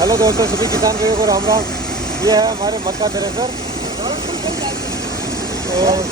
Hello दोस्तों, सभी किसान भाइयों को राम राम। ये है हमारे मक्का थ्रेसर और